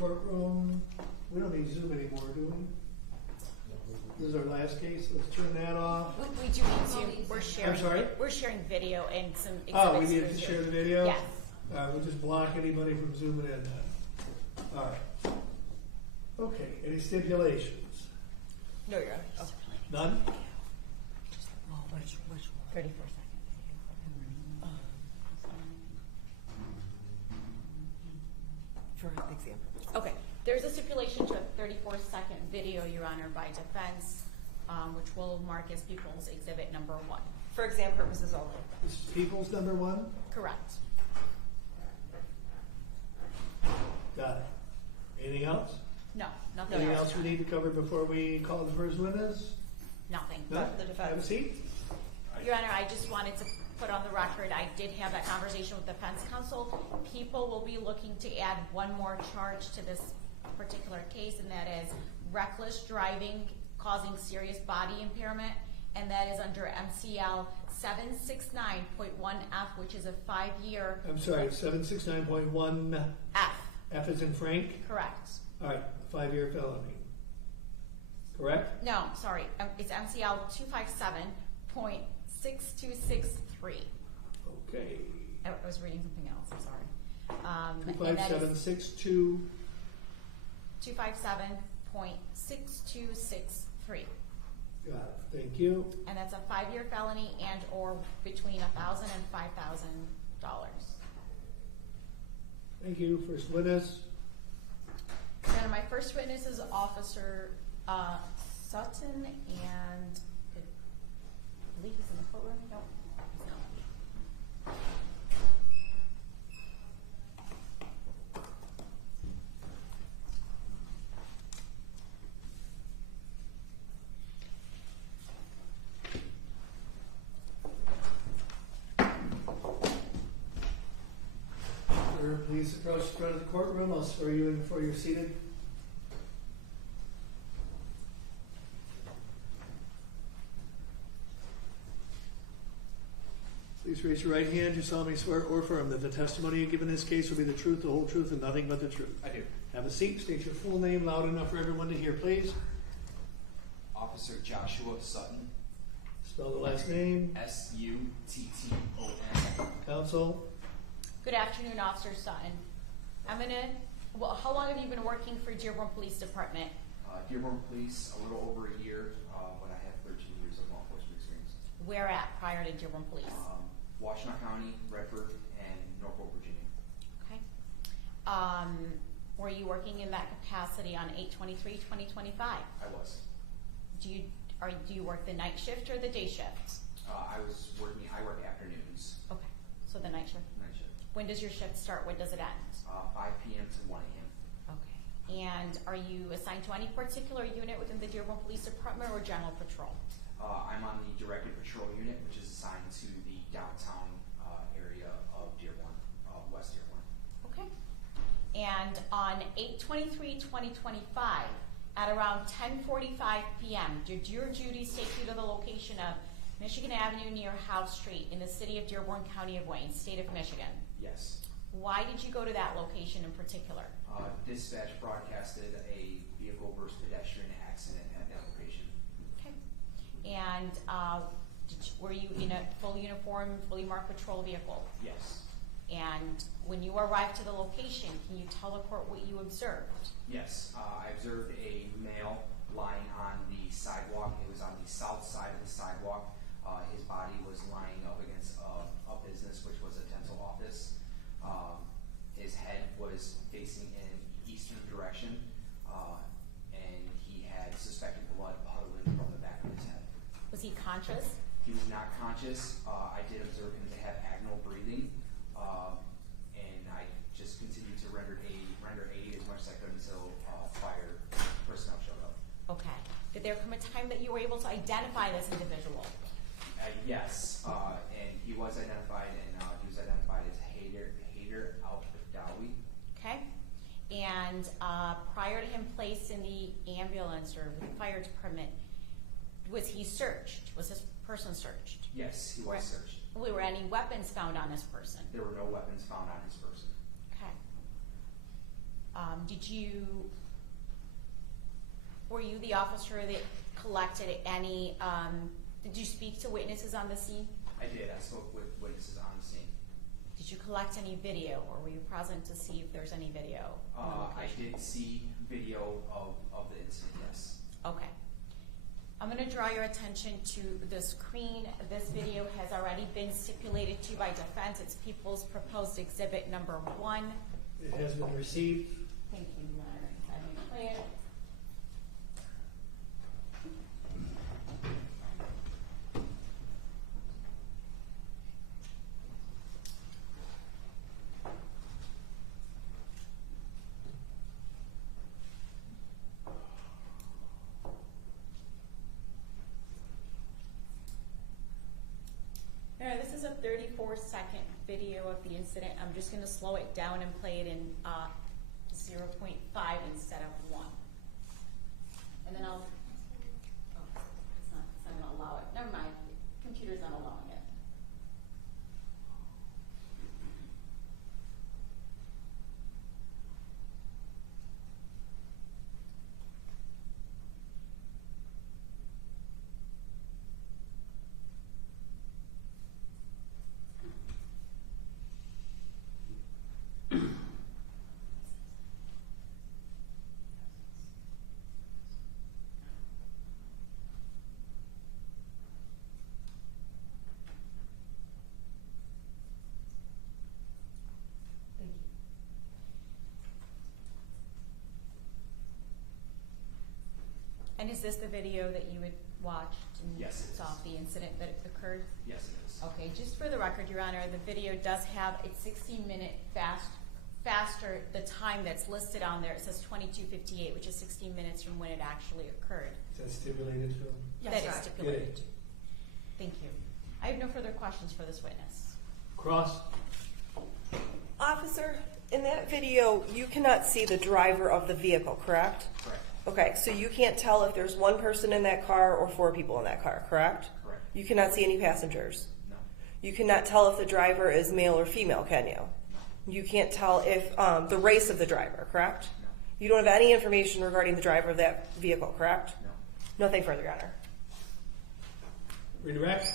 courtroom. We don't need Zoom anymore, do we? This is our last case. Let's turn that off. We do need Zoom. We're sharing. I'm sorry? We're sharing video and some exhibits. Oh, we need to share the video? Yes. We'll just block anybody from zooming in then. All right. Okay, any stipulations? No, you're right. Oh. None? Well, which one? 34-second video. For example. Okay. There's a stipulation to a 34-second video, Your Honor, by defense, which will mark as People's Exhibit Number 1. For exam purposes only. This is People's number 1? Correct. Got it. Anything else? No, nothing Anything else. else we need to cover before we call the first witness? Nothing. No? The defense. Have a seat. Your Honor, I just wanted to put on the record, I did have that conversation with the defense counsel. People will be looking to add one more charge to this particular case, and that is reckless driving causing serious body impairment, and that is under MCL 769.1F, which is a 5-year. I'm sorry, 769.1 F. F is in Frank? Correct. All right, 5-year felony. Correct? No, sorry. It's MCL 257.6263. Okay. I was reading something else. I'm sorry. 25762. 257.6263. Got it. Thank you. And that's a 5-year felony and or between $1,000 and $5,000. Thank you. First witness. And my first witness is Officer Sutton, and I believe he's in the courtroom. Nope, he's not. Sir, please approach the front of the courtroom. I'll swear you in before you're seated. Please raise your right hand. You solemnly swear or affirm that the testimony you give in this case will be the truth, the whole truth, and nothing but the truth. I do. Have a seat. State your full name loud enough for everyone to hear, please. Officer Joshua Sutton. Spell the last name. Sutton. Counsel. Good afternoon, Officer Sutton. Well, how long have you been working for Dearborn Police Department? Dearborn Police, a little over a year, but I have 13 years of law enforcement experience. Where at prior to Dearborn Police? Washtenaw County, Redford, and Norfolk, Virginia. Okay. Were you working in that capacity on 8/23/2025? I was. Do you work the night shift or the day shift? I work afternoons. Okay, so the night shift. Night shift. When does your shift start? When does it end? 5 p.m. to 1 a.m. Okay. And are you assigned to any particular unit within the Dearborn Police Department or General Patrol? I'm on the Directed Patrol Unit, which is assigned to the downtown area of Dearborn, West Dearborn. Okay. And on 8/23/2025, at around 10:45 p.m., did your duties take you to the location of Michigan Avenue near House Street in the city of Dearborn, County of Wayne, state of Michigan? Yes. Why did you go to that location in particular? Dispatch broadcasted a vehicle versus pedestrian accident at that location. Okay. And were you in a full uniform, fully marked patrol vehicle? Yes. And when you arrived to the location, can you tell the court what you observed? Yes. I observed a male lying on the sidewalk. It was on the south side of the sidewalk. His body was lying up against a business, which was a dental office. His head was facing in eastern direction, and he had suspected blood puddling from the back of his head. Was he conscious? He was not conscious. I did observe him to have agonal breathing, and I just continued to render aid as much as I could until fire personnel showed up. Okay. Did there come a time that you were able to identify this individual? Yes, and he was identified, and he was identified as Haider Alfadawi. Okay. And prior to him placed in the ambulance or with the fire department, was he searched? Was this person searched? Yes, he was searched. Were any weapons found on this person? There were no weapons found on his person. Okay. Were you the officer that collected any, did you speak to witnesses on the scene? I did. I spoke with witnesses on the scene. Did you collect any video, or were you present to see if there's any video? I did see video of the incident, yes. Okay. I'm going to draw your attention to the screen. This video has already been stipulated to by defense. It's People's Proposed Exhibit number 1. It has been received. Thank you, Your Honor. Let me play it. This is a 34-second video of the incident. I'm just going to slow it down and play it in 0.5 instead of 1. And then I'll, it's not going to allow it. Never mind, computer's not allowing it. And is this the video that you had watched and Yes, it saw is. the incident that occurred? Yes, it is. Okay, just for the record, Your Honor, the video does have a 16-minute faster, the time that's listed on there. It says 22:58, which is 16 minutes from when it actually occurred. Is that stipulated, Phil? That is stipulated. Good. Thank you. I have no further questions for this witness. Cross. Officer, in that video, you cannot see the driver of the vehicle, correct? Correct. Okay, so you can't tell if there's one person in that car or 4 people in that car, correct? Correct. You cannot see any passengers. No. You cannot tell if the driver is male or female, can you? No. You can't tell if the race of the driver, correct? No. You don't have any information regarding the driver of that vehicle, correct? No. Nothing further, Your Honor. Redirect.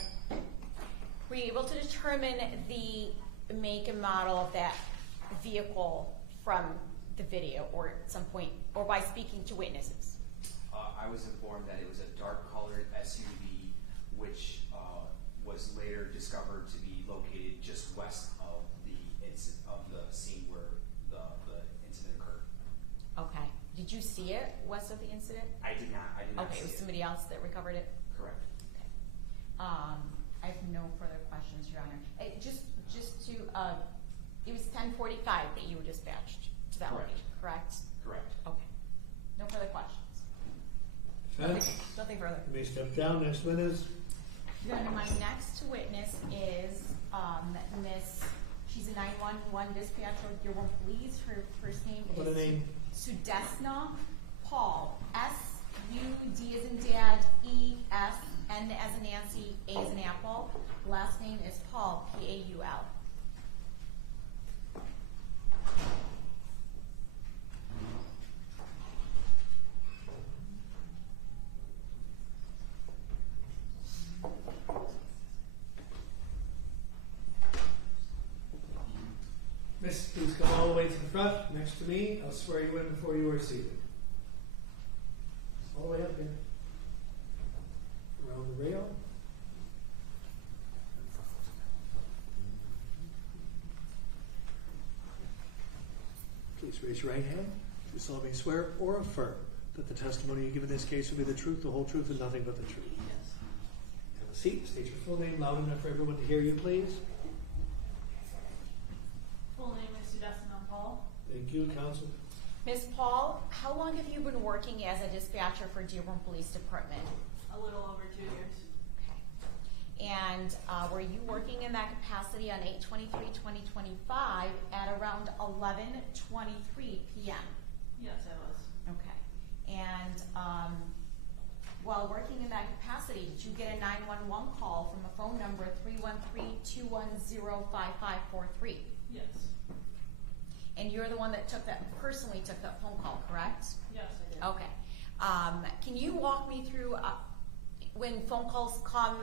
Were you able to determine the make and model of that vehicle from the video or at some point, or by speaking to witnesses? I was informed that it was a dark-colored SUV, which was later discovered to be located just west of the scene where the incident occurred. Okay. Did you see it west of the incident? I did not. Okay, it was see somebody else that recovered it? Correct. Okay. I have no further questions, Your Honor. Just to, it was 10:45 that you were dispatched to that Correct. location, correct? Correct. Okay. No further questions. Defense. Nothing further. You may step down. Next witness. Your Honor, my next witness is Miss. She's a 911 dispatcher with Dearborn Police. Her first name What a is name. Sudesna Paul. S-U-D as in Dad, E-S, N as in Nancy, A as in Apple. Last name is Paul, P-A-U-L. Miss, please come all the way to the front, next to me. I'll swear you in before you are seated. All the way up here. Around the rail. Please raise your right hand. Do solemnly swear or affirm that the testimony you give in this case will be the truth, the whole truth, and nothing but the truth. Yes. Have a seat. State your full name loud enough for everyone to hear you, please. Full name is Sudesna Paul. Thank you, Counsel. Miss Paul, how long have you been working as a dispatcher for Dearborn Police Department? A little over 2 years. Okay. And were you working in that capacity on 8/23/2025 at around 11:23 p.m.? Yes, I was. Okay. And while working in that capacity, did you get a 911 call from a phone number 313-210-5543? Yes. And you're the one that personally took that phone call, correct? Yes, I did. Okay. Can you walk me through when phone calls come,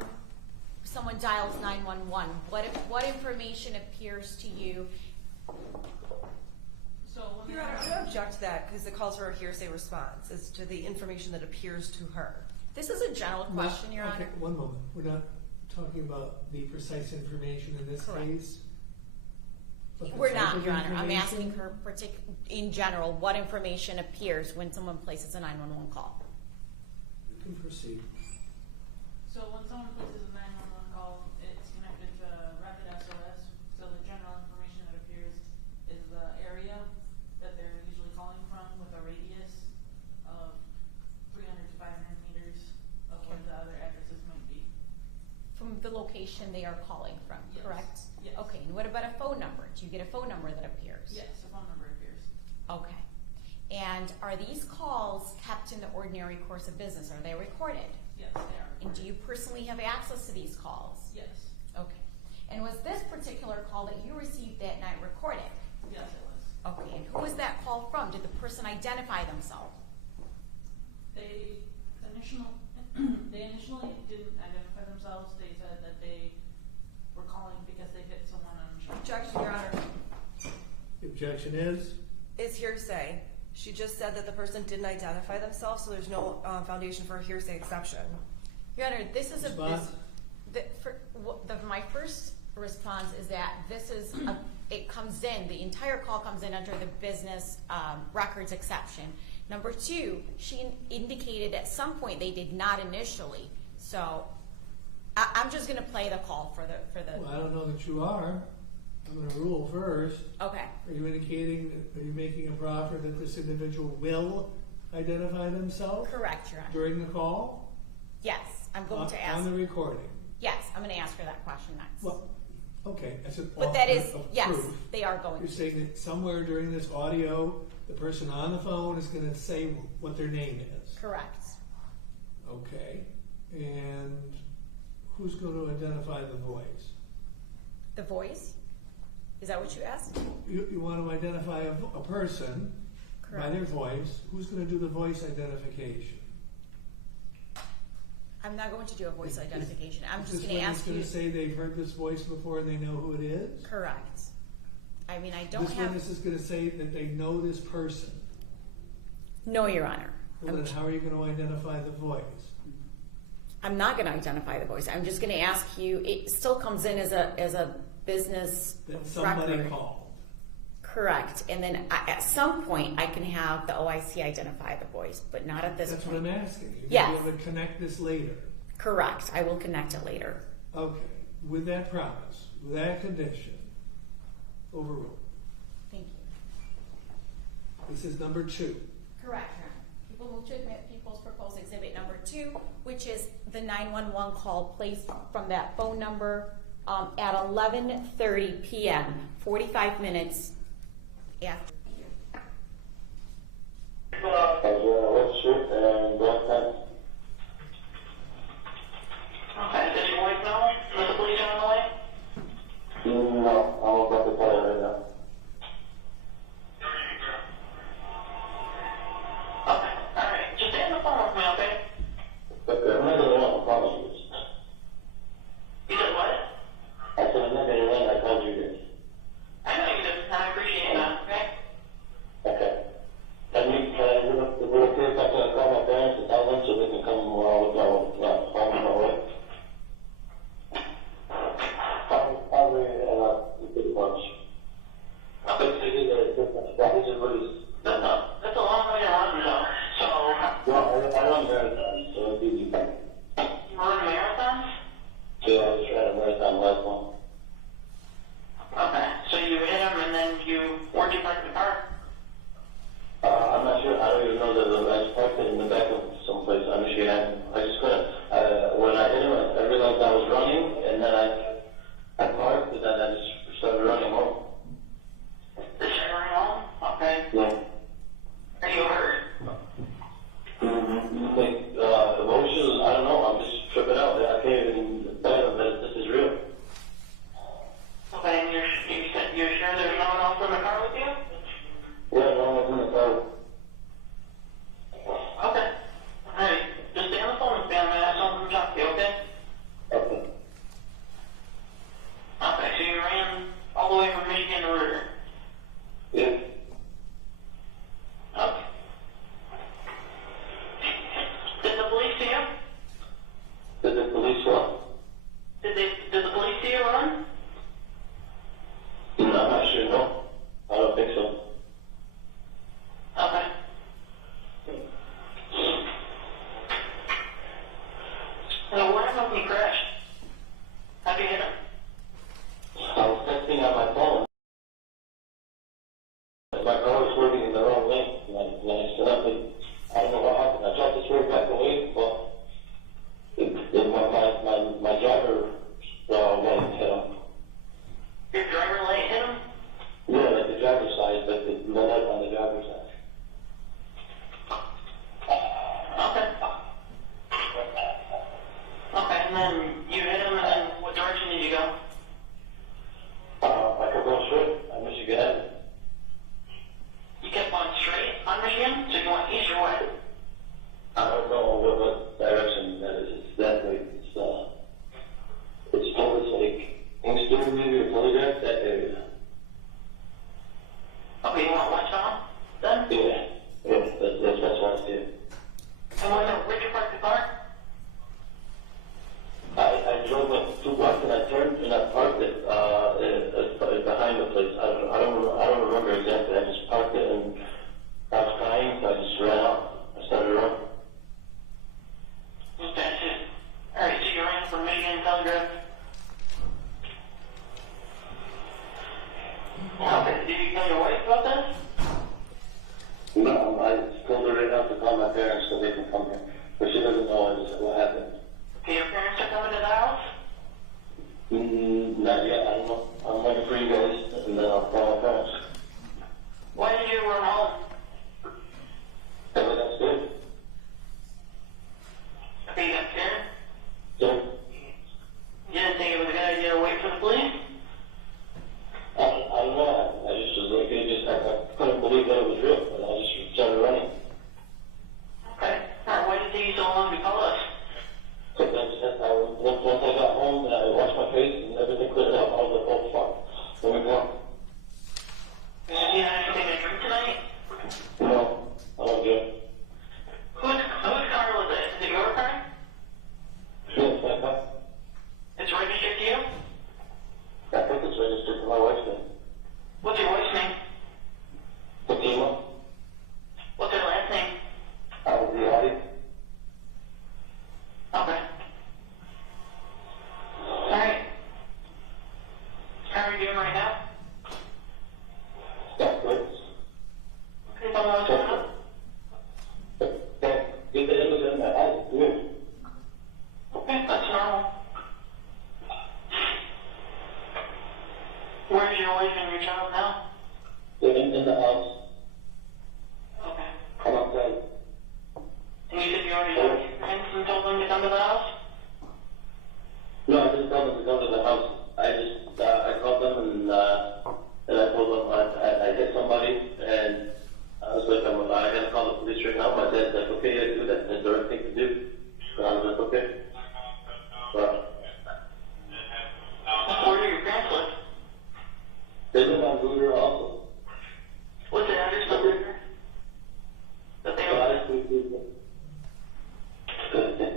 someone dials 911, what information appears to you? So when Your Honor, I'm going to object to that because it calls for a hearsay response as to the information that appears to her. This is a general question, Your Okay, Honor. one moment. We're not talking about the precise information in this Correct. case. But the We're type not, of Your Honor. I'm information? asking her in general, what information appears when someone places a 911 call? You can proceed. So when someone places a 911 call, it's connected to rapid SOS. So the general information that appears is the area that they're usually calling from with a radius of 300 to 500 meters of where the other addresses might be. From the location they are calling from, Yes. correct? Yes. Okay, and what about a phone number? Do you get a phone number that appears? Yes, a phone number appears. Okay. And are these calls kept in the ordinary course of business? Are they recorded? Yes, they are. And do you personally have access to these calls? Yes. Okay. And was this particular call that you received that night recorded? Yes, it was. Okay, and who was that call from? Did the person identify themselves? They initially didn't identify themselves. They said that they were calling because they hit someone on the shoulder. Objection, Your Honor. The objection is? Is hearsay. She just said that the person didn't identify themselves, so there's no foundation for a hearsay exception. Your Honor, this is Response? my first response is that this is it comes in, the entire call comes in under the business records exception. Number two, she indicated at some point they did not initially. So I'm just going to play the call for the. Well, I don't know that you are. I'm going to rule first. Okay. Are you making a proffer that this individual will identify themselves Correct, Your Honor. during the call? Yes, I'm going to ask. On the recording? Yes, I'm going to ask her that question next. Well, okay, that's an But that offer is, of yes, proof. they are going You're to. saying that somewhere during this audio, the person on the phone is going to say what their name is. Correct. Okay, and who's going to identify the voice? The voice? Is that what you asked? You want to identify a person by Correct. their voice. Who's going to do the voice identification? I'm not going to do a voice identification. I'm just Is going to this ask you. witness going to say they've heard this voice before and they know who it is? Correct. I mean, I don't This have. witness is going to say that they know this person. No, Your Honor. Well, then how are you going to identify the voice? I'm not going to identify the voice. I'm just going to ask you. It still comes in as a business That somebody record. called. Correct. And then at some point, I can have the OIC identify the voice, but not at this That's what point. I'm asking. You're Yes. going to be able to connect this later. Correct. I will connect it later. Okay. With that promise, with that condition, overruled. Thank you. This is number 2. Correct, Your Honor. People move to admit People's Proposed Exhibit number 2, which is the 911 call placed from that phone number at 11:30 p.m., 45 minutes after. West Street and Black Pen. Okay, did you voice now? Is the police on the way? No, I'm about to tell you right now. Okay, alright. Just stay on the phone with me, okay? Okay, I'm not going to promise you this. You said what? I said I'm not going to I told you this. I know you did, and I appreciate that, okay? Okay. Can you see if I can call my parents and tell them so they can come with home away? Probably a good bunch. Okay. That's a long way to run, though. So, Well, I run marathons, so it's easy. you run marathons? So I was trying to marathon last one. Okay, so you hit him and then where'd you park the car? I'm not sure. I don't even know that I was parked in the back of someplace on Michigan Ave. I just couldn't. When I hit him, I realized I was running, and then I parked, and then I just started running home. Did you run home? Okay. Yeah. Are you hurt? Emotions, I don't know. I'm just tripping out. I can't even fathom that this is real. Okay, and you're sure there's no one else in the car with you? ran out. I started running. Okay, alright, so you're running from Michigan Telegraph. Okay, did you tell your wife about this? No, I told her right now to call my parents so they can come here. But she doesn't know what happened. Okay, your parents are coming to the house? Not yet. I don't know. I'm waiting for you guys, and then I'll call my parents. Why did you run home? Everything's good. Okay, you got scared? So, You didn't think it was a good idea to wait for the police? I don't know. I just was like, I couldn't believe that it was real, but I just started running. Okay. Alright, why did it take you so long to call us? So then, once I got home and I washed my face and everything cleared up, I was like, oh fuck. Let me go. Did you have anything to drink tonight? No, I don't do it. Whose car was it? Is it your car? It's my car. It's registered to you? I think it's registered to my wife's name. What's your wife's name? Fatima. What's her last name? Alizairij. Okay. Alright. How are you doing right now? That's good. Can you tell me what's going on? Get the image in my eyes. Weird. Okay, that's normal. Where's your wife and your child now? They're in the house. Okay. I'm outside. And you said you already talked to your parents and told them to come to the house? No, I just told them to come to the house. I called them and I told them I hit somebody and I was like, I gotta call the police right now. My dad's like, okay, yeah, do that. That's the right thing to do. So I was like, okay. But Where do your parents live? they live on Ruger also. What's the address number? That they live? Good.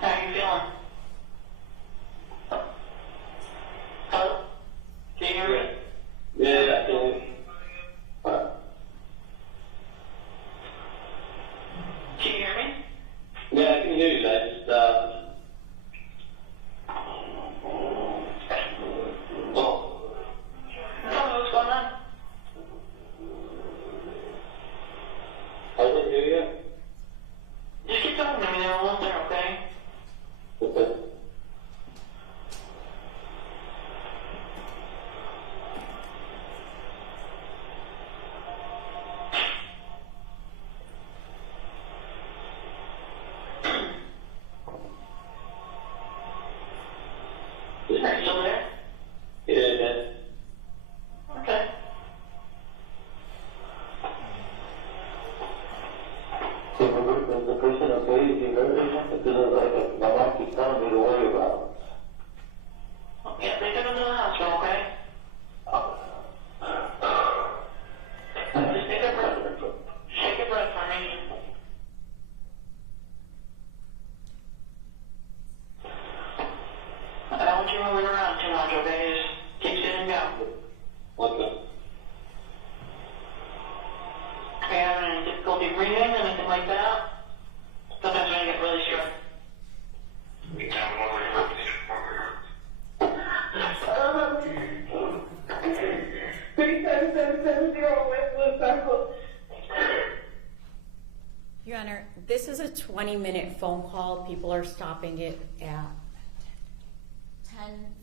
How are you feeling? Hello? Can you hear me? Yeah, I can. Can you hear me? Yeah, I can hear you guys. Tell me what's going on. I didn't hear you. Just keep talking to me there, almost there, okay? Okay. Are you still there? Yeah. Okay. So the person okay? Is he hurt or something? Because my mom keeps telling me to worry about Yeah, they took him to the hospital, okay? Just take a breath. Take a breath for me. I don't want you moving around too much, okay? Just keep sitting down. What's up? Are you having any difficulty breathing, anything like that? Sometimes when you get really stressed. Your Honor, this is a 20-minute phone call. People are stopping it at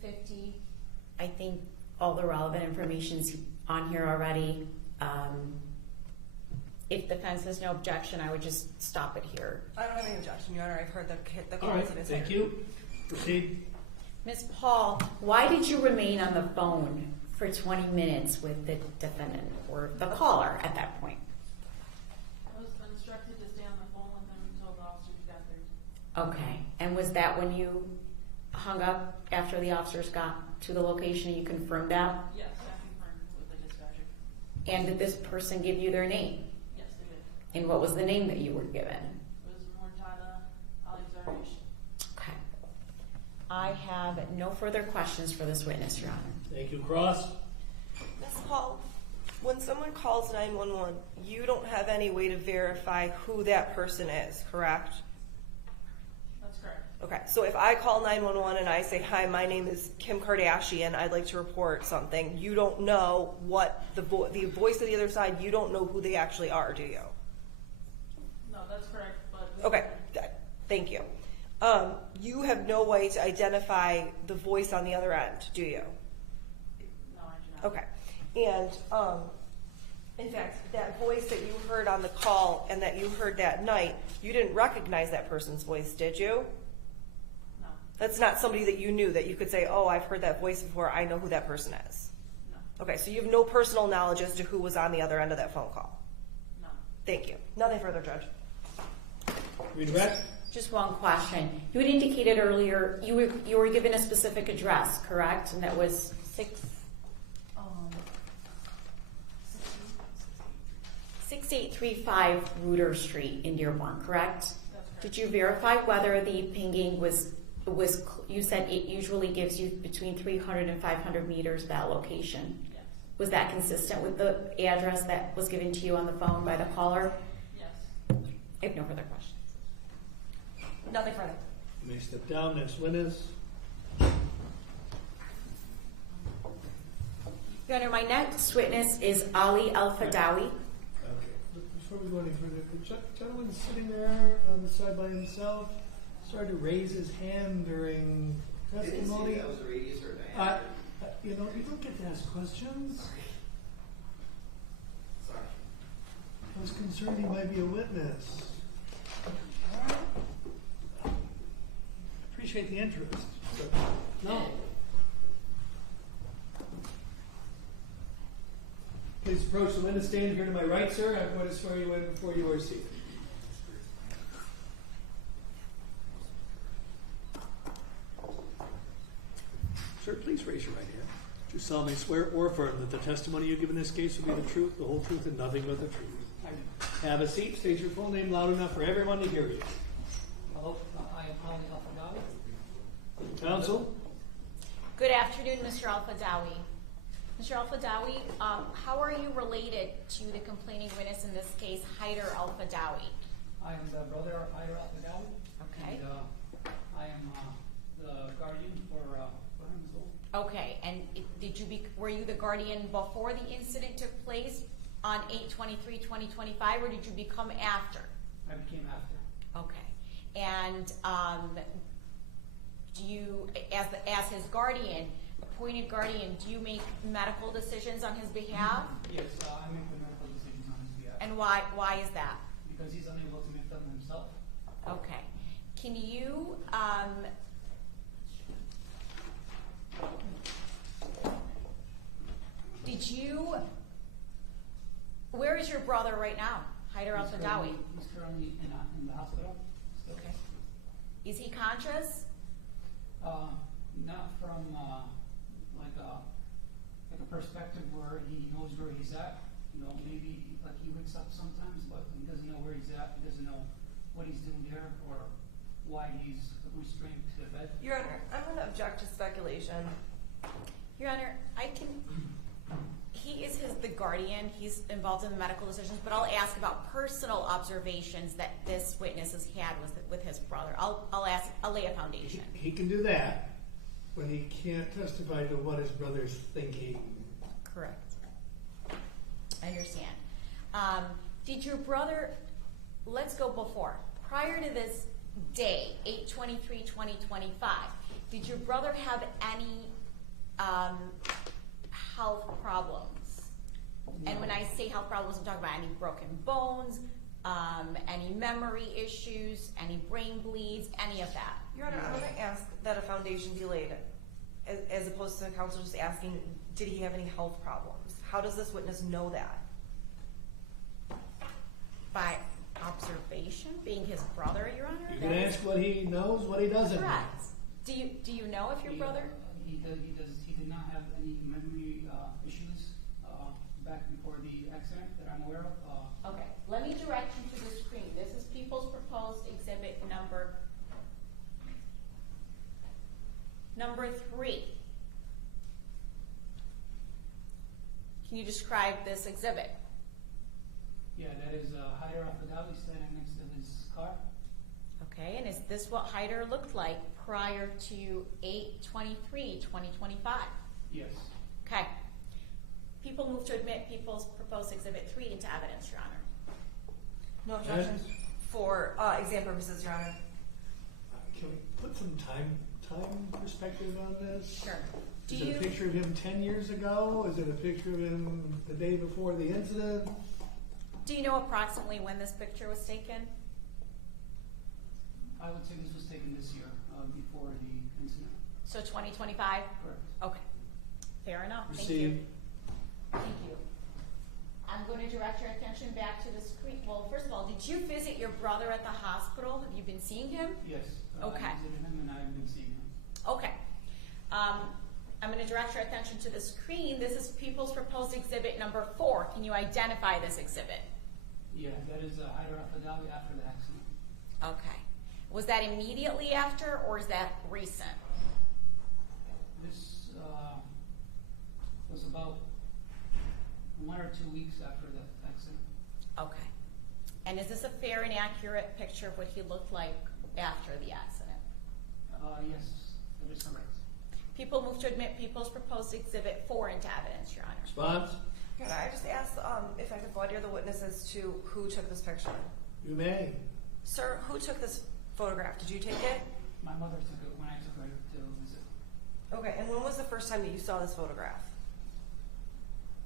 10:50. I think all the relevant information's on here already. If the fence has no objection, I would just stop it here. I don't have any objection, Your Honor. I've heard the All calls right, and it's thank you. Proceed. Ms. Paul, why did you remain on the phone for 20 minutes with the defendant or the caller at that point? I was instructed to stay on the phone with them until the officers got there. Okay, and was that when you hung up after the officers got to the location? You confirmed that? Yes, I confirmed with the dispatcher. And did this person give you their name? Yes, they did. And what was the name that you were given? It was Murtadha Alizairij. Okay. I have no further questions for this witness, Your Honor. Thank you, Cross. Ms. Hall, when someone calls 911, you don't have any way to verify who that person is, correct? That's correct. Okay, so if I call 911 and I say, hi, my name is Kim Kardashian, I'd like to report something, you don't know what the voice of the other side, you don't know who they actually are, do you? No, that's correct, but. Okay, thank you. You have no way to identify the voice on the other end, do you? No, I do not. Okay, and in fact, that voice that you heard on the call and that you heard that night, you didn't recognize that person's voice, did you? No, That's not somebody that you knew that you could say, oh, I've heard that voice before, I know who that person is. no, Okay, so you have no personal knowledge as to who was on the other end of that phone call. no. Thank you. Nothing further, Judge. Redirect. Just one question. You had indicated earlier you were given a specific address, correct? And that was 6835 Reuter Street in Dearborn, correct? That's correct. Did you verify whether the pinging was? You said it usually gives you between 300 and 500 meters that location. Yes, Was that consistent with the address that was given to you on the phone by the caller? yes. I have no further questions. Nothing further. You may step down. Next witness. Your Honor, my next witness is Ali Alfadawi. Okay. Before we go any further, the gentleman sitting there on the side by himself started to raise his hand during testimony. That was a radius or a diameter. You don't get to ask questions. Sorry. I was concerned he might be a witness. Appreciate the interest, but no. Please approach the witness stand here to my right, sir. I'm going to swear you in before you are seated. Sir, please raise your right hand. Do you solemnly swear or affirm that the testimony you give in this case will be the truth, the whole truth, and nothing but the truth? I do. Have a seat. State your full name loud enough for everyone to hear you. Hello, I am Haider Alfadawi. Counsel? Good afternoon, Mr. Alfadawi. Mr. Alfadawi, how are you related to the complaining witness in this case, Haider Alfadawi? I am the brother of Haider Alfadawi. Okay. And I am the guardian for him as well. Okay, and were you the guardian before the incident took place on 8/23/2025, or did you become after? I became after. Okay, and do you, as his guardian, appointed guardian, do you make medical decisions on his behalf? Yes, I make the medical decisions on his behalf. And why is that? Because he's unable to make them himself. Okay, can you where is your brother right now, Haider Alfadawi? He's currently in the hospital. Still. Okay. Is he conscious? Not from like a perspective where he knows where he's at. Maybe like he wakes up sometimes, but he doesn't know where he's at. He doesn't know what he's doing there or why he's restrained to the bed. Your Honor, I'm going to object to speculation. Your Honor, he is the guardian. He's involved in the medical decisions, but I'll ask about personal observations that this witness has had with his brother. I'll lay a foundation. He can do that, but he can't testify to what his brother's thinking. Correct. I understand. Did your brother, let's go before, prior to this day, 8/23/2025, did your brother have any health problems? No. And when I say health problems, I'm talking about any broken bones, any memory issues, any brain bleeds, any of that. Your Honor, I'm going to ask that a foundation be laid, as opposed to the counsel just asking, did he have any health problems? How does this witness know that? By observation, being his brother, Your Honor? You can ask what he knows, what he doesn't know. Correct. Do you know if your brother? He did not have any memory issues back before the accident that I'm aware of. Okay, let me direct you to the screen. This is People's Proposed Exhibit number number 3. Can you describe this exhibit? Yeah, that is Haider Alfadawi standing next to his car. Okay, and is this what Haider looked like prior to 8/23/2025? Yes. Okay. People move to admit People's Proposed Exhibit 3 into evidence, Your Honor. No objections for exam purposes, Your Honor. Can we put some time perspective on this? Sure. Do Is it you, a picture of him 10 years ago? Is it a picture of him the day before the incident? do you know approximately when this picture was taken? I would say this was taken this year, before the incident. So 2025? Correct. Okay. Fair enough. Thank Received. you. Thank you. I'm going to direct your attention back to the screen. Well, first of all, did you visit your brother at the hospital? Have you been seeing him? Yes. Okay. I visited him and I've been seeing him. Okay. I'm going to direct your attention to the screen. This is People's Proposed Exhibit number 4. Can you identify this exhibit? Yeah, that is Haider Alfadawi after the accident. Okay. Was that immediately after, or is that recent? This was about 1 or 2 weeks after the accident. Okay. And is this a fair and accurate picture of what he looked like after the accident? Yes, that is correct. People move to admit People's Proposed Exhibit 4 into evidence, Your Honor. Response? Can I just ask if I could voir dire the witnesses to who took this picture? You may. Sir, who took this photograph? Did you take it? My mother took it when I took her to visit. Okay, and when was the first time that you saw this photograph?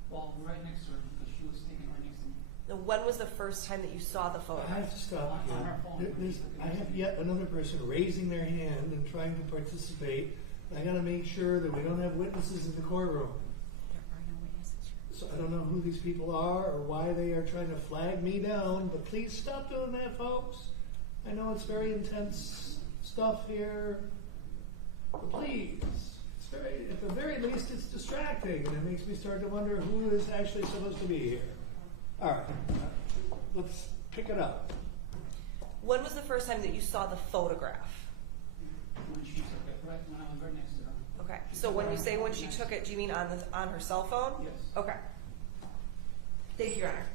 Well, right next to her because she was taken right next to me. Now, when was the first time that you saw the I photograph? have to stop On her phone. you. I have yet another person raising their hand and trying to participate. I got to make sure that we don't have witnesses in the courtroom. There are no witnesses. So I don't know who these people are or why they are trying to flag me down, but please stop doing that, folks. I know it's very intense stuff here, but please, at the very least, it's distracting, and it makes me start to wonder who is actually supposed to be here. All right, let's pick it up. When was the first time that you saw the photograph? When she took it, right when I was right next to her. Okay, so when you say when she took it, do you mean on her cell phone? Yes. Okay. Thank you, Your Honor.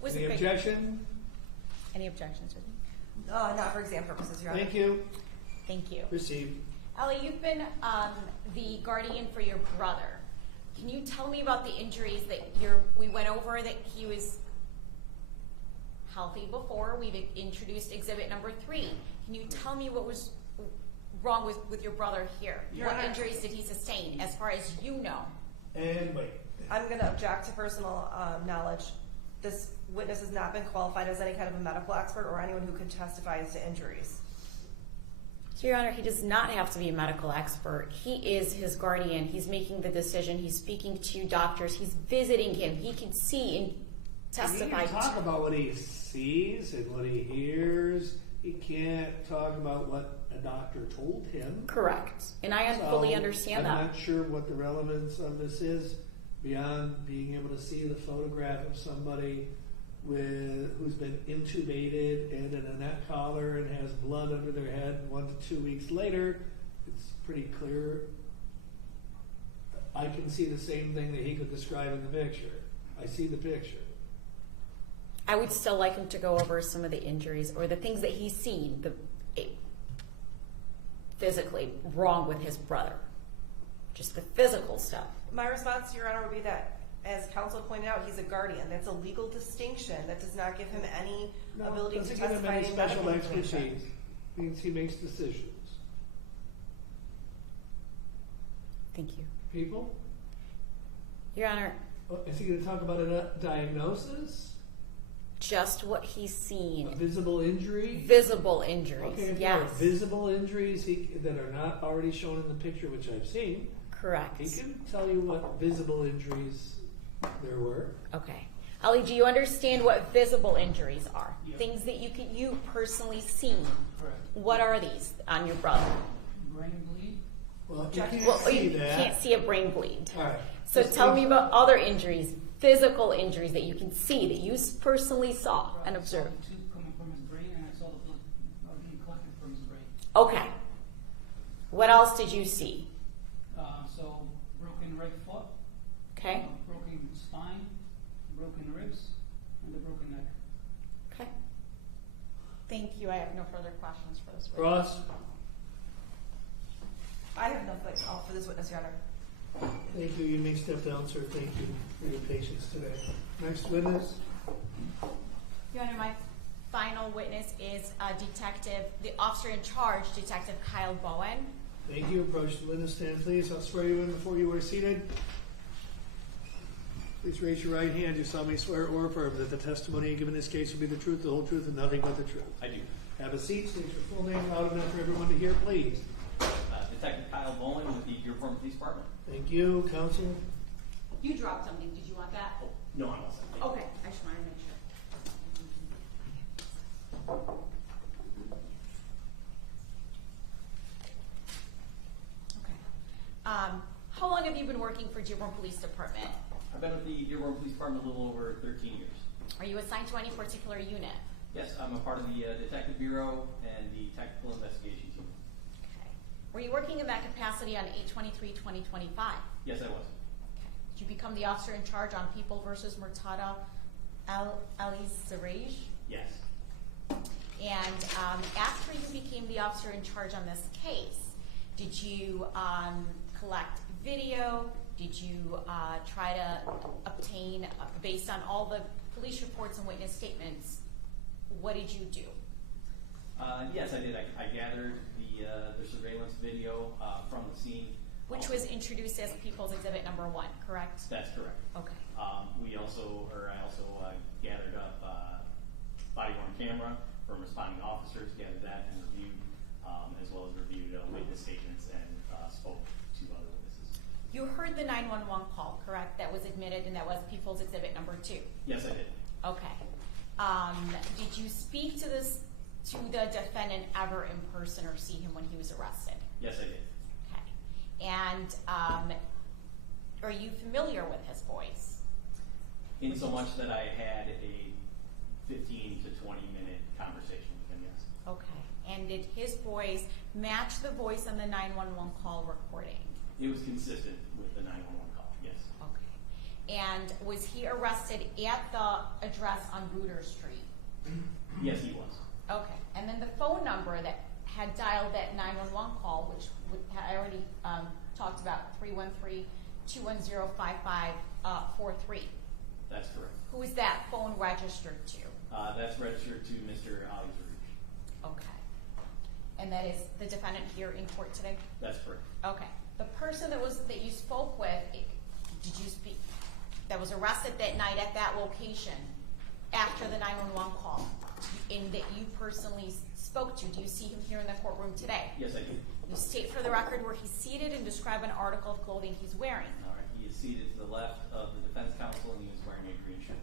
Was Any the pic- objection? Any objections with me? Not for exam purposes, Your Honor. Thank you. Thank you. Received. Ellie, you've been the guardian for your brother. Can you tell me about the injuries that we went over, that he was healthy before? We've introduced exhibit number 3. Can you tell me what was wrong with your brother here? Your What Honor. injuries did he sustain, as far as you know? And wait. I'm going to object to personal knowledge. This witness has not been qualified as any kind of a medical expert or anyone who can testify as to injuries. So, Your Honor, he does not have to be a medical expert. He is his guardian. He's making the decision. He's speaking to doctors. He's visiting him. He can see and testify. He can talk about what he sees and what he hears. He can't talk about what a doctor told him. Correct. And I fully understand that. I'm not sure what the relevance of this is beyond being able to see the photograph of somebody who's been intubated and in a neck collar and has blood under their head 1 to 2 weeks later. It's pretty clear. I can see the same thing that he could describe in the picture. I see the picture. I would still like him to go over some of the injuries or the things that he's seen physically wrong with his brother. Just the physical stuff. My response, Your Honor, would be that, as counsel pointed out, he's a guardian. That's a legal distinction. That does not give him any ability to doesn't give him testify any in special medical information. expertise. Means he makes decisions. Thank you. People? Your Honor, Is he going to talk about a diagnosis? just what he's A seen. visible injury? Visible injuries. Okay, if there are Yes. visible injuries that are not already shown in the picture, which I've seen, Correct. he can tell you what visible injuries there were. Okay. Ellie, do you understand what visible injuries are? Yeah. Things that you personally seen. Correct. What are these on your brother? Brain bleed. Well, you can't Well, see you that. can't see a brain bleed. All right. So Let's tell take- me about other injuries, physical injuries that you can see, that you personally saw and I saw observed. the tube coming from his brain and I saw the blood being collected from his brain. Okay. What else did you see? So broken right foot, Okay. broken spine, broken ribs, and a broken neck. Okay. Thank you. I have no further questions for this witness. Ross? I have no call for this witness, Your Honor. Thank you. You may step down, sir. Thank you for your patience today. Next witness? Your Honor, my final witness is the officer in charge, Detective Kyle Bowen. Thank you. Approach the witness stand, please. I'll swear you in before you are seated. Please raise your right hand. You solemnly swear or affirm that the testimony you give in this case will be the truth, the whole truth, and nothing but the truth. I do. Have a seat. State your full name loud enough for everyone to hear, please. Detective Kyle Bowen with the Dearborn Police Department. Thank you. Counsel? You dropped something. Did you want that? No, I'm all set. Okay. I just wanted to make sure. Okay. How long have you been working for Dearborn Police Department? I've been with the Dearborn Police Department a little over 13 years. Are you assigned to any particular unit? Yes, I'm a part of the Detective Bureau and the Tactical Investigation Team. Okay. Were you working in that capacity on 8/23/2025? Yes, I was. Okay. Did you become the officer in charge on People versus Murtadha Alizairij? Yes. And after you became the officer in charge on this case, did you collect video? Did you try to obtain, based on all the police reports and witness statements, what did you do? Yes, I did. I gathered the surveillance video from the scene. Which was introduced as People's Exhibit Number 1, correct? That's correct. Okay. I also gathered up body-worn camera from responding officers, gathered that and reviewed, as well as reviewed witness statements and spoke to other witnesses. You heard the 911 call, correct? That was admitted, and that was People's Exhibit Number 2. Yes, I did. Okay. Did you speak to the defendant ever in person or see him when he was arrested? Yes, I did. Okay. And are you familiar with his voice? In so much that I had a 15 to 20 minute conversation with him, yes. Okay. And did his voice match the voice on the 911 call recording? It was consistent with the 911 call, yes. Okay. And was he arrested at the address on Bruder Street? Yes, he was. Okay. And then the phone number that had dialed that 911 call, which I already talked about, 313-210-5543. That's correct. Who is that phone registered to? That's registered to Mr. Alizairij. Okay. And that is the defendant here in court today? That's correct. Okay. The person that you spoke with, that was arrested that night at that location after the 911 call, and that you personally spoke to, do you see him here in the courtroom today? Yes, I do. You state for the record where he's seated and describe an article of clothing he's wearing. All right. He is seated to the left of the defense counsel, and he is wearing a green shirt.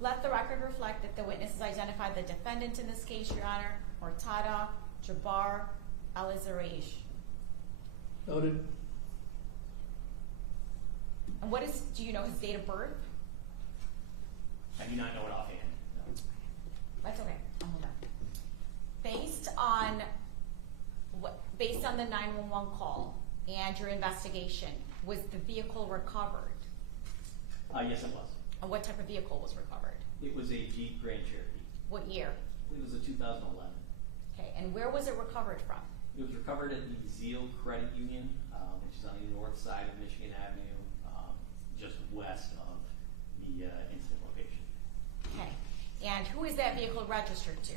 Let the record reflect that the witness has identified the defendant in this case, Your Honor, Murtadha Alizairij. Noted. And do you know his date of birth? I do not know it offhand. No. That's okay. I'll move on. Based on the 911 call and your investigation, was the vehicle recovered? Yes, it was. And what type of vehicle was recovered? It was a Jeep Grand Cherokee. What year? I believe it was a 2011. Okay, and where was it recovered from? It was recovered at the Zeal Credit Union, which is on the north side of Michigan Avenue, just west of the incident location. Okay, and who is that vehicle registered to?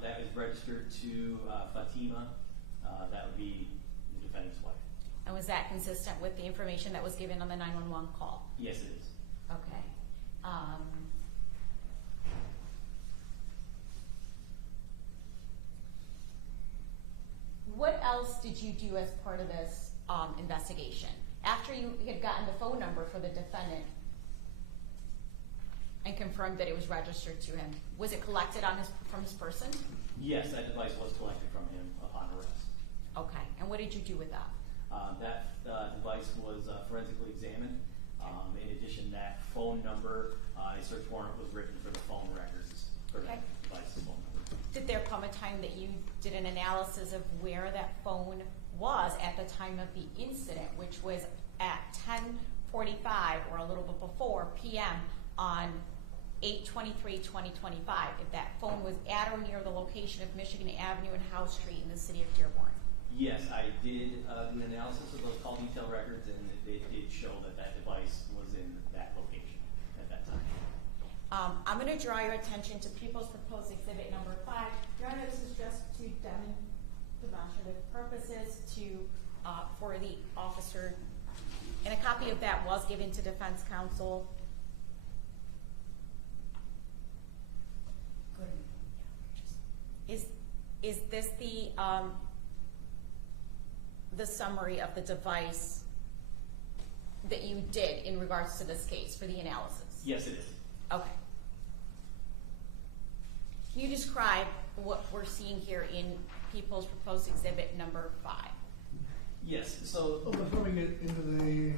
That is registered to Fatima. That would be the defendant's wife. And was that consistent with the information that was given on the 911 call? Yes, it is. Okay. What else did you do as part of this investigation? After you had gotten the phone number for the defendant and confirmed that it was registered to him, was it collected from his person? Yes, that device was collected from him upon arrest. Okay, and what did you do with that? That device was forensically examined. In addition, that phone number, a search warrant was written for the phone records for that device's phone number. Did there come a time that you did an analysis of where that phone was at the time of the incident, which was at 10:45 or a little bit before p.m. on 8/23/2025, if that phone was at or near the location of Michigan Avenue and House Street in the city of Dearborn. Yes, I did do an analysis of those call detail records, and it did show that that device was in that location at that time. I'm going to draw your attention to People's Proposed Exhibit number 5. Your Honor, this is just to demonstrative purposes for the officer, and a copy of that was given to defense counsel. Is this the summary of the device that you did in regards to this case for the analysis? Yes, it is. Okay. Can you describe what we're seeing here in People's Proposed Exhibit number 5? Yes, so Oh, before we get into the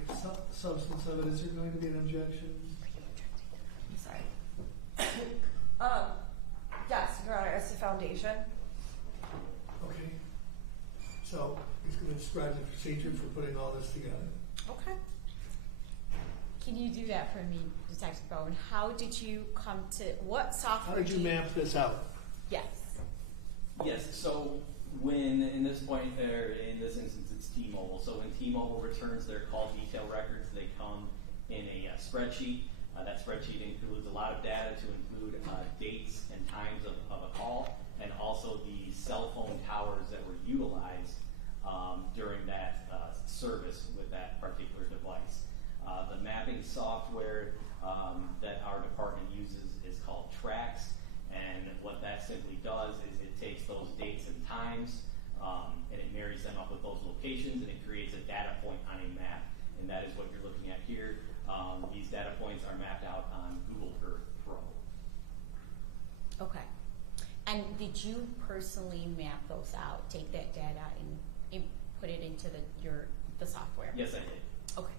substance of it, is there going to be an objection? I'm sorry. Yes, Your Honor, it's the foundation. Okay. So he's going to describe the procedure for putting all this together. Okay. Can you do that for me, Detective Bowen? How did you come to, what software How did you map this out? Yes. yes, so when in this point, or in this instance, it's T-Mobile. So when T-Mobile returns their call detail records, they come in a spreadsheet. That spreadsheet includes a lot of data to include dates and times of a call, and also the cell phone towers that were utilized during that service with that particular device. The mapping software that our department uses is called TRAX, and what that simply does is it takes those dates and times and it marries them up with those locations, and it creates a data point on a map, and that is what you're looking at here. These data points are mapped out on Google Earth Pro. Okay. And did you personally map those out, take that data and put it into the software? Yes, I did. Okay.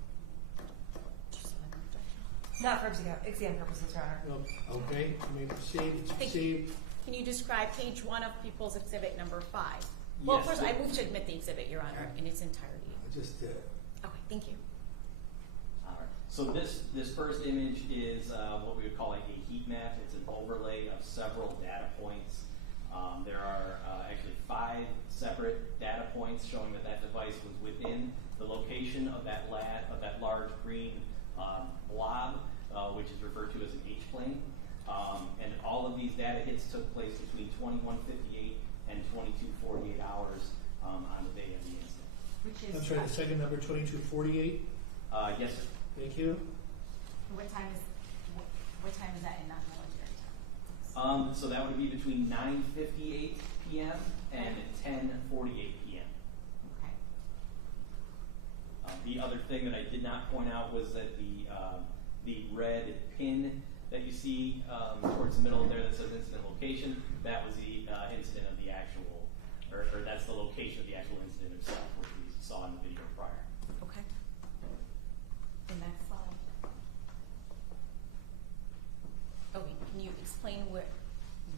Just so I know. Not for exam purposes, Your Honor. Okay, you may proceed. It's Thank you. received. Can you describe page 1 of People's Exhibit number 5? Well, Yes, first, the- I move to admit the exhibit, Your Honor, in its entirety. I just did. Okay, thank you. All right. So this first image is what we would call like a heat map. It's an overlay of several data points. There are actually 5 separate data points showing that that device was within the location of that large green blob, which is referred to as an H-plane. And all of these data hits took place between 21:58 and 22:48 hours on the day of the incident. Which is I'm sorry, the second number, 2248. Yes, sir. Thank you. what time is that in non-military time? So that would be between 9:58 p.m. and 10:48 p.m. Okay. The other thing that I did not point out was that the red pin that you see towards the middle there that says incident location, that was the incident of the actual, or that's the location of the actual incident itself, which we saw in the video prior. Okay. The next slide. Okay, can you explain what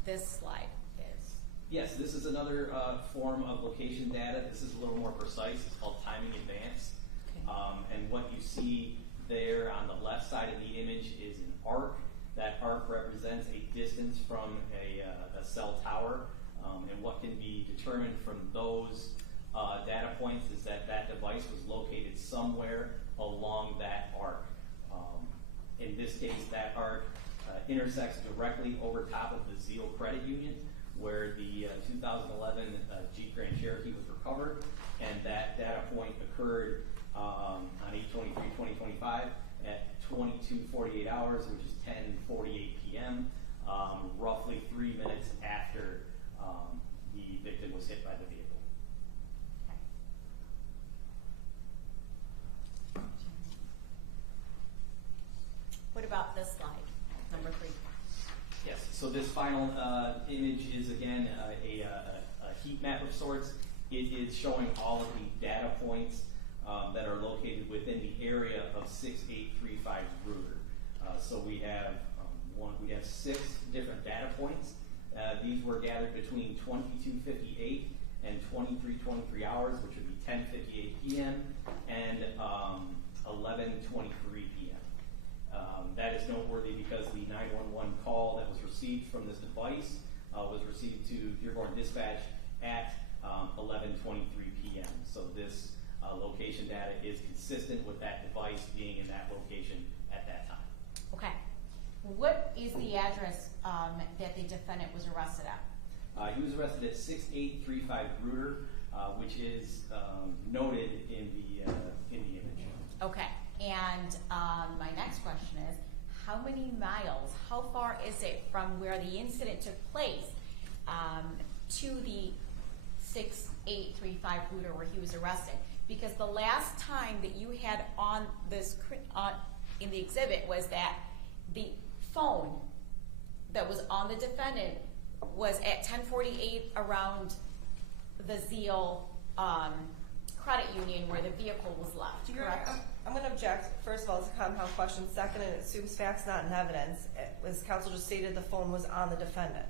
this slide is? Yes, this is another form of location data. This is a little more precise. It's called timing advance. Okay. And what you see there on the left side of the image is an arc. That arc represents a distance from a cell tower. And what can be determined from those data points is that that device was located somewhere along that arc. In this case, that arc intersects directly over top of the Zeal Credit Union, where the 2011 Jeep Grand Cherokee was recovered, and that data point occurred on 8/23/2025 at 22:48 hours, which is 10:48 p.m., roughly 3 minutes after the victim was hit by the vehicle. What about this slide, number 3? Yes, so this final image is again a heat map of sorts. It is showing all of the data points that are located within the area of 6835 Ruger. So we have 6 different data points. These were gathered between 22:58 and 23:23 hours, which would be 10:58 p.m. and 11:23 p.m. That is noteworthy because the 911 call that was received from this device was received to Dearborn Dispatch at 11:23 p.m. So this location data is consistent with that device being in that location at that time. Okay. What is the address that the defendant was arrested at? He was arrested at 6835 Bruder, which is noted in the image. Okay. And my next question is, how many miles, how far is it from where the incident took place to the 6835 Bruder where he was arrested? Because the last time that you had on this in the exhibit was that the phone that was on the defendant was at 10:48 around the Zeal Credit Union where the vehicle was left, correct? I'm going to object. First of all, it's a compound question. Second, it assumes facts not in evidence. As counsel just stated, the phone was on the defendant.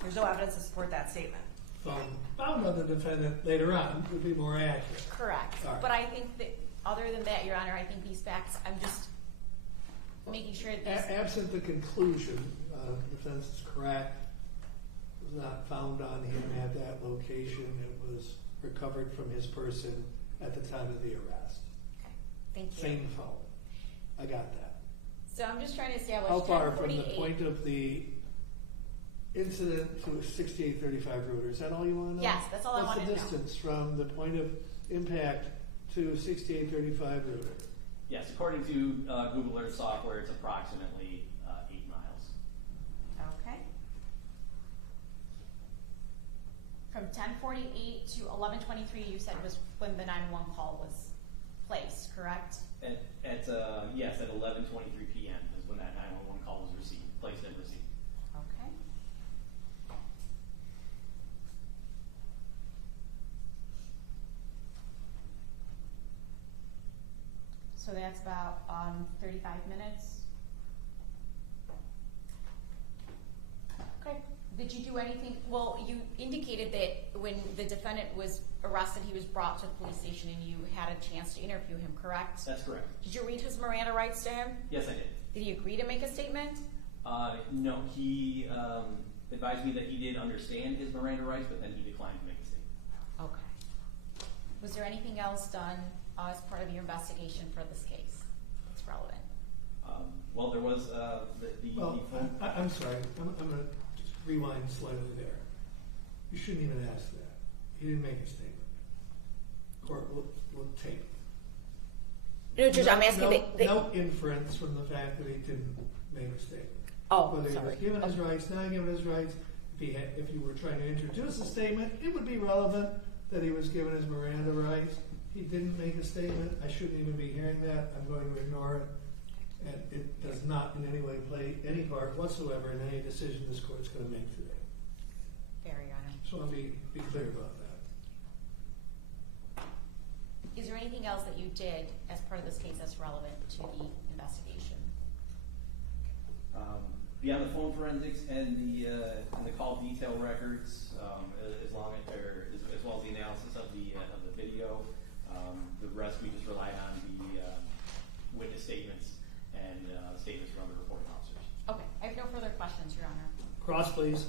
There's no evidence to support that statement. Phone found on the defendant later on would be more accurate. Correct. All right. But I think that other than that, Your Honor, I think these facts, I'm just making sure that these... Absent the conclusion, the defense is correct, was not found on him at that location. It was recovered from his person at the time of the arrest. Okay. Thank you. Same phone. I got that. So I'm just trying to establish How far from the 10:48. point of the incident to 6835 Ruder? Is that all you want to know? Yes, that's all I wanted to know. What's the distance from the point of impact to 6835 Ruder? Yes, according to Google Earth software, it's approximately 8 miles. Okay. From 10:48 to 11:23, you said was when the 911 call was placed, correct? At 11:23 p.m. is when that 911 call was received, placed and received. Okay. So that's about 35 minutes. Okay. Did you do anything? Well, you indicated that when the defendant was arrested, he was brought to the police station and you had a chance to interview him, correct? That's correct. Did you read his Miranda rights to him? Yes, I did. Did he agree to make a statement? No, he advised me that he did understand his Miranda rights, but then he declined to make a statement. Okay. Was there anything else done as part of your investigation for this case that's relevant? Well, there was Well, I'm sorry. I'm going to just rewind slightly there. You shouldn't even ask that. He didn't make a statement. Court will take. No, Judge, I'm asking no inference from the fact that he didn't make a statement. Oh, Whether sorry. he was given his rights, not given his rights. If you were trying to introduce a statement, it would be relevant that he was given his Miranda rights. He didn't make a statement. I shouldn't even be hearing that. I'm going to ignore it. And it does not in any way play any part whatsoever in any decision this court's going to make today. Fair, Your Honor. So I'll be clear about that. Is there anything else that you did as part of this case that's relevant to the investigation? Beyond the phone forensics and the call detail records, as well as the analysis of the video, the rest we just relied on the witness statements and statements from the reporting officers. Okay, I have no further questions, Your Honor. Cross, please.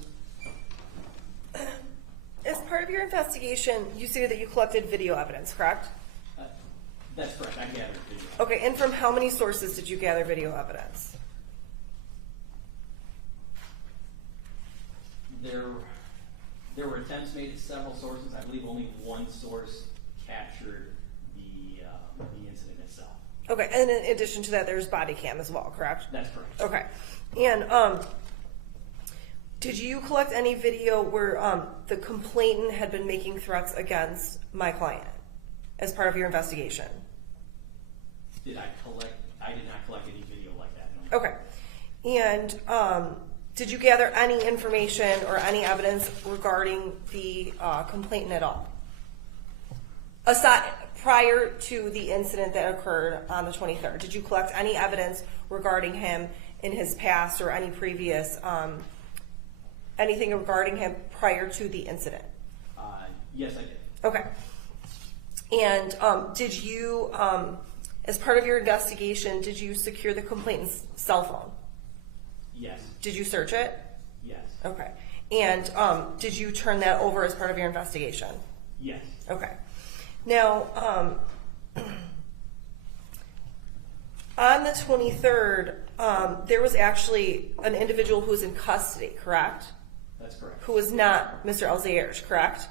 As part of your investigation, you stated that you collected video evidence, correct? That's correct. I gathered video. Okay, and from how many sources did you gather video evidence? There were attempts made at several sources. I believe only one source captured the incident itself. Okay, and in addition to that, there's body cam as well, correct? That's correct. Okay, and did you collect any video where the complainant had been making threats against my client as part of your investigation? I did not collect any video like that, no. Okay, and did you gather any information or any evidence regarding the complainant at all? Aside, prior to the incident that occurred on the 23rd, did you collect any evidence regarding him in his past or any previous, anything regarding him prior to the incident? Yes, I did. Okay. And did you, as part of your investigation, did you secure the complainant's cell phone? Yes. Did you search it? Yes. Okay. And did you turn that over as part of your investigation? Yes. Okay. Now, on the 23rd, there was actually an individual who was in custody, correct? That's correct. Who was not Mr. Alizairij, correct?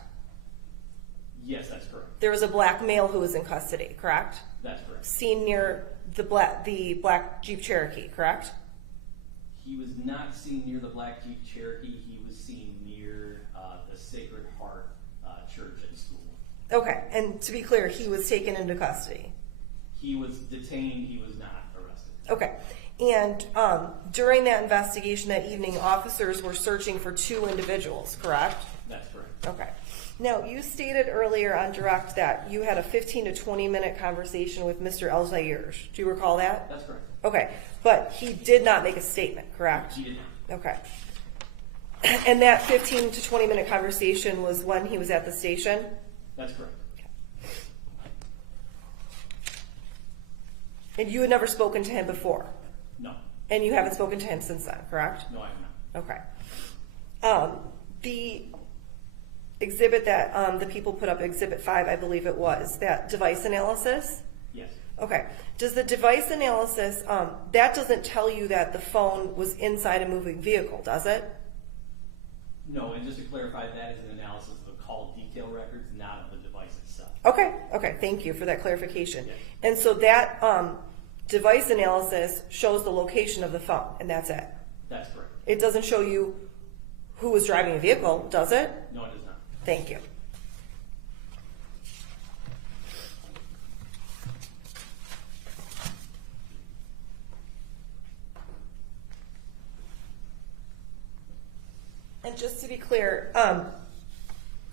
Yes, that's correct. There was a black male who was in custody, correct? That's correct. Seen near the black Jeep Cherokee, correct? He was not seen near the black Jeep Cherokee. He was seen near the Sacred Heart Church and School. Okay, and to be clear, he was taken into custody. He was detained. He was not arrested. Okay, and during that investigation that evening, officers were searching for 2 individuals, correct? That's correct. Okay. Now, you stated earlier on direct that you had a 15 to 20 minute conversation with Mr. Alizairij. Do you recall that? That's correct. Okay, but he did not make a statement, correct? He did not. Okay. And that 15 to 20 minute conversation was when he was at the station? That's correct. And you had never spoken to him before? No. And you haven't spoken to him since then, correct? No, I have not. Okay. The exhibit that the people put up, Exhibit 5, I believe it was, that device analysis? Yes. Okay. Does the device analysis, that doesn't tell you that the phone was inside a moving vehicle, does it? No, and just to clarify, that is an analysis of the call detail records, not of the device itself. Okay. Okay. Thank you for that clarification. Yes. And so that device analysis shows the location of the phone, and that's it? That's correct. It doesn't show you who was driving the vehicle, does it? No, it does not. Thank you. And just to be clear,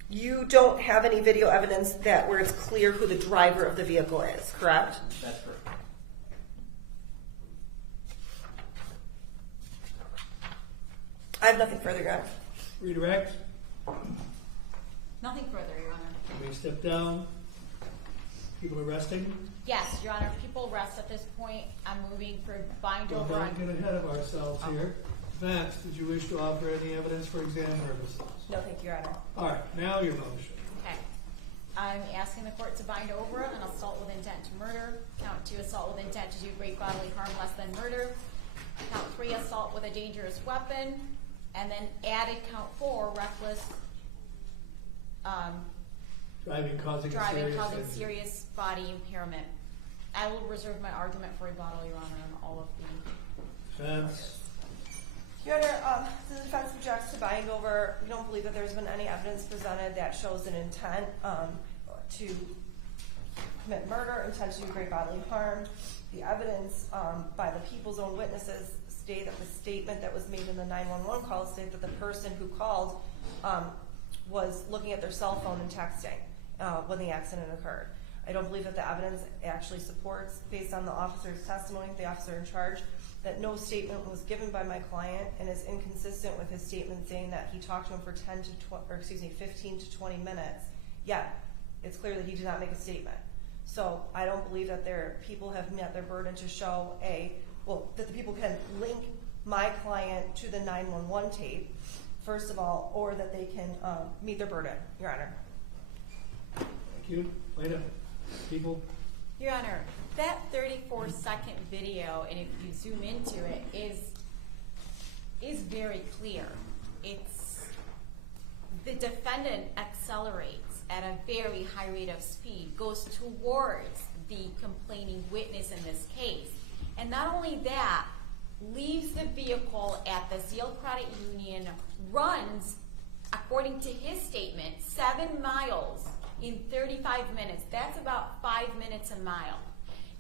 you don't have any video evidence that where it's clear who the driver of the vehicle is, correct? That's correct. I have nothing further, Your Honor. Redirect. Nothing further, Your Honor. Let me step down. People arresting. Yes, Your Honor, if people rest at this point, I'm moving for bind Well, over don't on. get ahead of ourselves here. Vance, did you wish to offer any evidence for exam purposes? No, thank you, Your Honor. All right, now your motion. Okay. I'm asking the court to bind over an assault with intent to murder, count 2, assault with intent to do great bodily harm less than murder, count 3, assault with a dangerous weapon, and then added count 4, reckless Driving causing causing serious body impairment. I will reserve my argument for rebuttal, Your Honor, on all of the. Vance. Your Honor, the defense objects to bind over. We don't believe that there's been any evidence presented that shows an intent to commit murder, intent to do great bodily harm. The evidence by the people's own witnesses state that the statement that was made in the 911 call stated that the person who called was looking at their cell phone and texting when the accident occurred. I don't believe that the evidence actually supports, based on the officer's testimony, the officer in charge, that no statement was given by my client and is inconsistent with his statement saying that he talked to him for 15 to 20 minutes. Yet, it's clear that he did not make a statement. So I don't believe that people have met their burden to show that the people can link my client to the 911 tape, first of all, or that they can meet their burden, Your Honor. Thank you. Later. People. Your Honor, that 34-second video, and if you zoom into it, is very clear. It's the defendant accelerates at a very high rate of speed, goes towards the complaining witness in this case, and not only that, leaves the vehicle at the Zeal Credit Union, runs, according to his statement, 7 miles in 35 minutes. That's about 5 minutes a mile.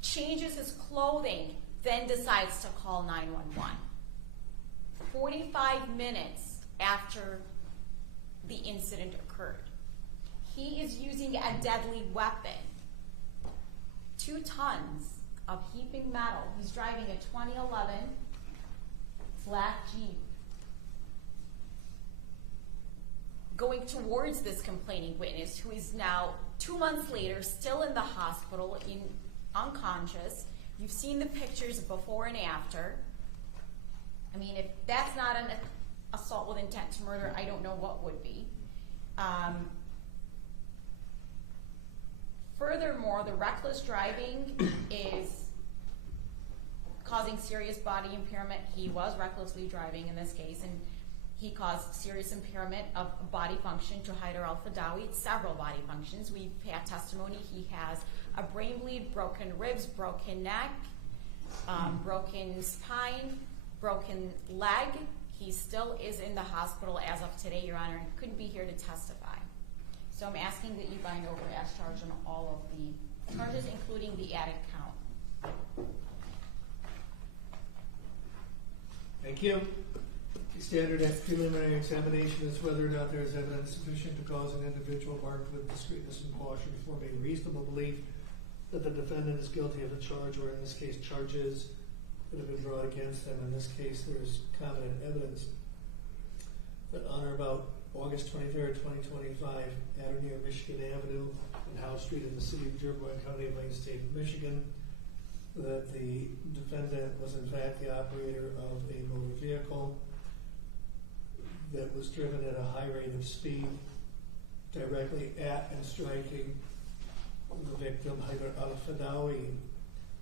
Changes his clothing, then decides to call 911. 45 minutes after the incident occurred. He is using a deadly weapon. 2 tons of heaping metal. He's driving a 2011 black Jeep, going towards this complaining witness, who is now 2 months later, still in the hospital, unconscious. You've seen the pictures before and after. I mean, if that's not an assault with intent to murder, I don't know what would be. Furthermore, the reckless driving is causing serious body impairment. He was recklessly driving in this case, and he caused serious impairment of body function to Haider Alfadawi, several body functions. We've had testimony he has a brain bleed, broken ribs, broken neck, broken spine, broken leg. He still is in the hospital as of today, Your Honor, and couldn't be here to testify. So I'm asking that you bind over as charged on all of the charges, including the added count. Thank you. The standard at preliminary examination is whether or not there is evidence sufficient to cause an individual marked with discreetness and caution to form a reasonable belief that the defendant is guilty of a charge, or in this case, charges that have been brought against them. In this case, there's competent evidence that on or about August 23rd, 2025, at or near Michigan Avenue and House Street in the city of Dearborn, County of Wayne, State of Michigan, that the defendant was in fact the operator of a motor vehicle that was driven at a high rate of speed directly at and striking the victim, Haider Alfadawi.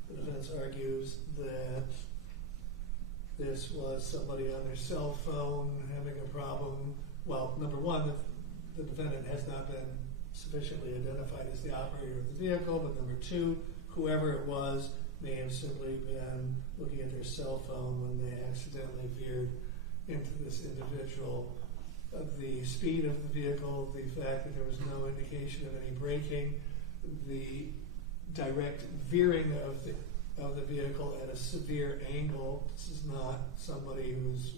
The defense argues that this was somebody on their cell phone having a problem. Well, number one, the defendant has not been sufficiently identified as the operator of the vehicle, but number two, whoever it was may have simply been looking at their cell phone when they accidentally veered into this individual. The speed of the vehicle, the fact that there was no indication of any braking, the direct veering of the vehicle at a severe angle. This is not somebody who's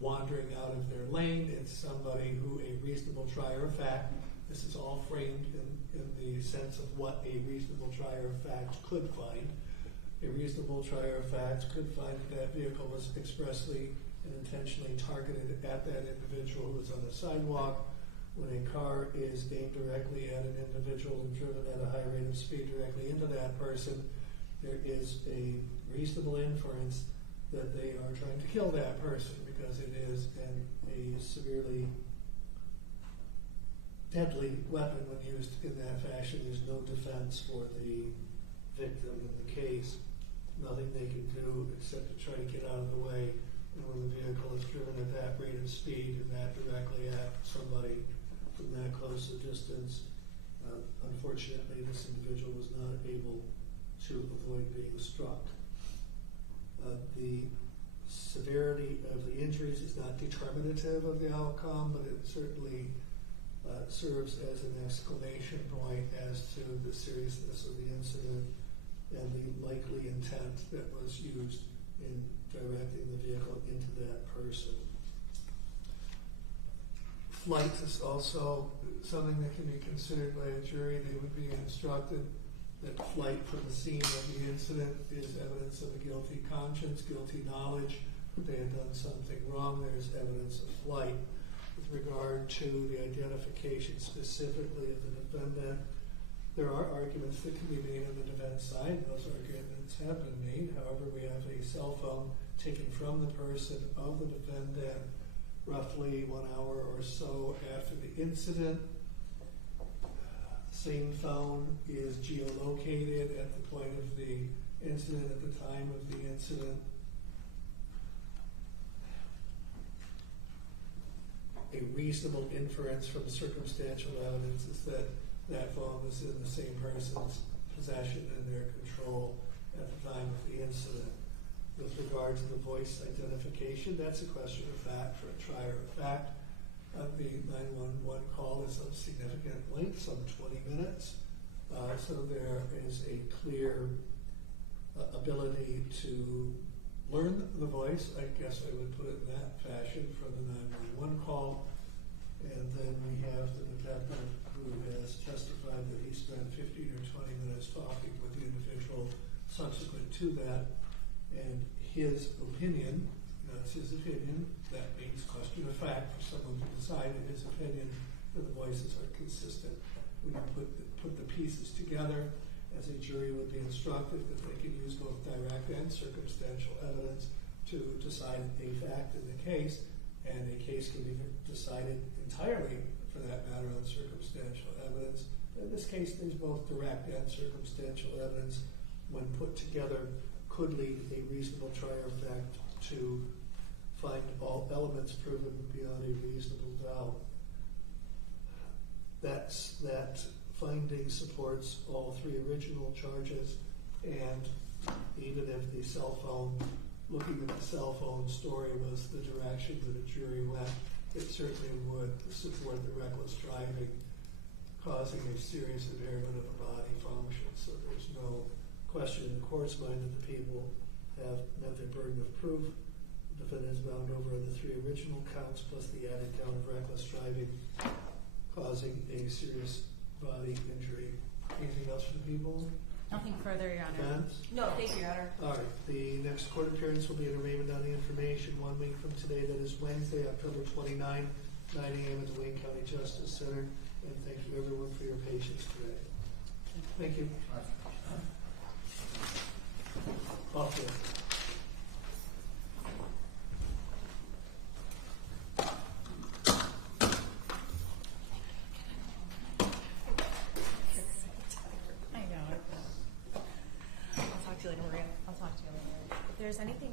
wandering out of their lane. It's somebody who a reasonable trier of fact, this is all framed in the sense of what a reasonable trier of fact could find. A reasonable trier of fact could find that vehicle was expressly and intentionally targeted at that individual who was on the sidewalk. When a car is aimed directly at an individual and driven at a high rate of speed directly into that person, there is a reasonable inference that they are trying to kill that person, because it is a severely deadly weapon when used in that fashion. There's no defense for the victim in the case. Nothing they can do except to try to get out of the way. And when the vehicle is driven at that rate of speed and that directly at somebody from that close a distance, unfortunately this individual was not able to avoid being struck. The severity of the injuries is not determinative of the outcome, but it certainly serves as an exclamation point as to the seriousness of the incident and the likely intent that was used in directing the vehicle into that person. Flight is also something that can be considered by a jury. They would be instructed that flight from the scene of the incident is evidence of a guilty conscience, guilty knowledge that they had done something wrong. There's evidence of flight. With regard to the identification specifically of the defendant, there are arguments that can be made on the defense side. Those arguments have been made. However, we have a cell phone taken from the person of the defendant roughly 1 hour or so after the incident. Same phone is geolocated at the point of the incident, at the time of the incident. A reasonable inference from circumstantial evidence is that that phone was in the same person's possession and their control at the time of the incident. With regard to the voice identification, that's a question of fact for a trier of fact. The 911 call is of significant length, some 20 minutes. So there is a clear ability to learn the voice, I guess I would put it in that fashion, from the 911 call. And then we have the detective who has testified that he spent 15 or 20 minutes talking with the individual subsequent to that. And his opinion, that's his opinion, that means question of fact for someone to decide in his opinion that the voices are consistent when you put the pieces together, as a jury would be instructed that they can use both direct and circumstantial evidence to decide a fact in the case, and a case can be decided entirely, for that matter, on circumstantial evidence. In this case, there's both direct and circumstantial evidence. When put together, could lead a reasonable trier of fact to find all elements proven beyond a reasonable doubt. That finding supports all three original charges, and even if the cell phone, looking at the cell phone story was the direction that a jury went, it certainly would support the reckless driving causing a serious impairment of the body function. So there's no question in the court's mind that the people have met their burden of proof. The defendant is bound over on the three original counts plus the added count of reckless driving causing a serious body injury. Anything else for the people? Nothing further, Your Honor. Defense? No, thank you, Your Honor. All right. The next court appearance will be an arraignment on the information 1 week from today. That is Wednesday, October 29, 9 a.m. at the Wayne County Justice Center. And thank you, everyone, for your patience today. Thank you. Off here. I know. I'll talk to you later, Maria. I'll talk to you later. If there's anything